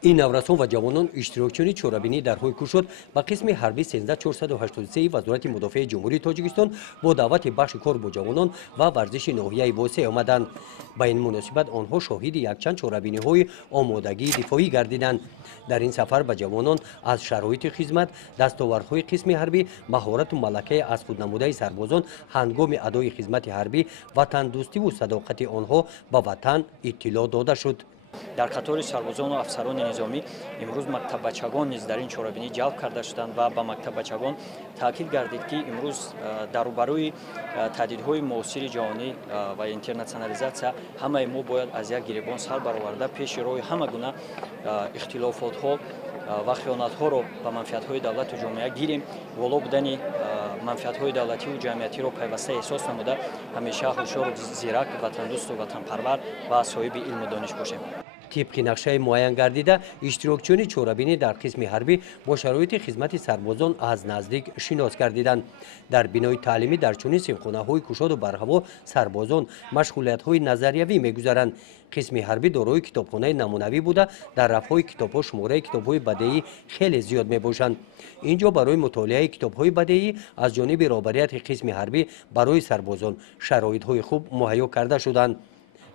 این نورسان و جوانان اشتراکچی چورابینی در روی کشود با قسم حربی 13483 وزارت مدافع جمهوری تاجیکستان با دعوت بخش کار با جوانان و ورزش ناحیه واسع آمدند. با این مناسبت آنها شاهد یکچند چورابینی های آمادگی دفاعی گردیدند. در این سفر به جوانان از شرایط خدمت، دستاوردهای قسم حربی، مهارت و ملکه از خود نموده سربازان هنگام ادای خدمت حربی، وطن دوستی و صداقت آنها به وطن اطلاع داده شد. در قطار سربازان و افسران نظامی امروز مکتبچگان نیز در این چورابینی جلب کرده شدند و با مکتبچگان تاکید گردید که امروز در روبروی تهدیدهای معاصر جهانی و اینترنشنالیزاسیا همه ما باید از یک گریبان سر برآورده پیش روی همه گونه اختلافات‌ها و خیانت‌ها را به منفعت‌های دولت و جامعه گیریم. والا بودن منفعت‌های دولتی و جمعیتی را پیوسته احساس نموده همیشه هوشیار و زیرک، وطندوست و وطنپرور و صاحب علم و دانش باشیم. طبق نقشه معین گردیده اشتراکچیان چورابینی در قسم حربی با شرایط خدمت سربازان از نزدیک شناس گردیدند. در بنای تعلیمی در چنین سیمخانه‌های کشاد و برهوا سربازان مشغولیت‌های نظریوی می‌گذارند. قسم حربی دارای کتابخانه نمونوی بوده در رفهای کتاب‌ها شماره کتاب‌های بدیعی خیلی زیاد می‌باشند. اینجا برای مطالعه کتاب‌های بدیعی از جانب رهبریت قسم حربی برای سربازان شرایط‌های خوب مهیا کرده شدند.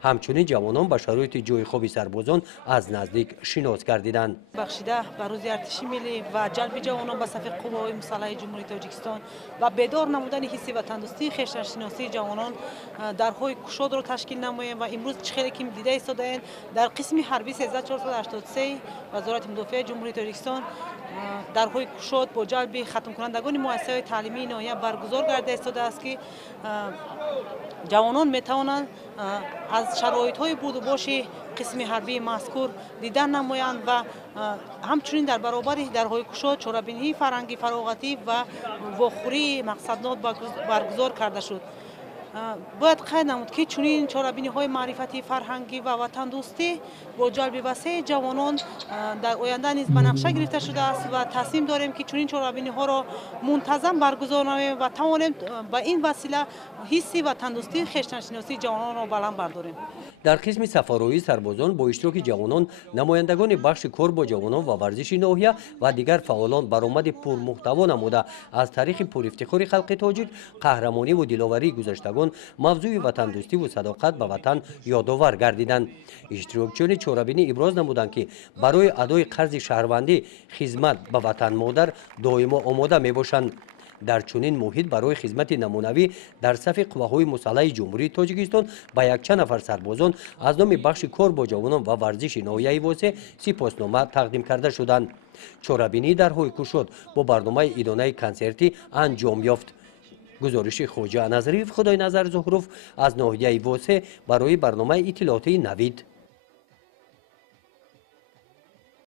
همچنین جوانان به شرایط جای خواب سربازان از نزدیک شناس گردیدند. بخشیده بر روز ارتش ملی و جلب جوانان به صف قوای مسلح جمهوری تاجیکستان و بیدار نمودن حس وطن‌دوستی خویشتن‌شناسی جوانان درهای کشاد را تشکیل نماییم و امروز چخیلی که دیده ایستاده‌اند در قسم حربی 13483 وزارت مدافع جمهوری تاجیکستان درهای کشاد با جلب ختم کنندگان مؤسسه‌های تعلیمی ناحیه برگزار گردیده ایستاده است که جوانان میتوانند از شرایط‌های بود و باش قسم حربی مذکور دیدن نمایند و همچنین در برابر درهای کشاد چورابینی فرهنگی فراغتی و واخوری مقصدنات برگزار کرده شد. باید قید نمود که چنین چورابینی‌های معرفتی فرهنگی و وطن دوستی با جلب وسیع جوانان در آینده نیز به نقشه گرفته شده است و تصمیم داریم که چنین چورابینی‌ها را منتظم برگزار نماییم و توانیم با این وسیله حس وطن دوستی خویشتن‌شناسی جوانان را بلند برداریم. در قسم سفرهای سربازان با اشتراک جوانان، نمایندگان بخش کار با جوانان و ورزش ناحیه و دیگر فعالان برآمد پرمحتوا نموده از تاریخ پرافتخار خلق تاجیک، قهرمانی و دلاوری گذشتگان موضوع وطن دوستی و صداقت به وطن یادآور گردیدند. اشتراکچیان چورابینی ابراز نمودند که برای ادای قرض شهروندی خدمت به وطن مادر دائما آماده میباشند. در چنین محیط برای خدمت نمونوی در صف قواهای مسلح جمهوری تاجیکستان با یکچند نفر سربازان از نام بخش کار با جوانان و ورزش ناحیه واسع سپاسنامه تقدیم کرده شدند. چورابینی در روی کشاد با برنامه ادانه کنسرتی انجام یافت. گزارش خواجه نظریف خدای نظر زهروف از ناحیه واسع برای برنامه اطلاعاتی نوید.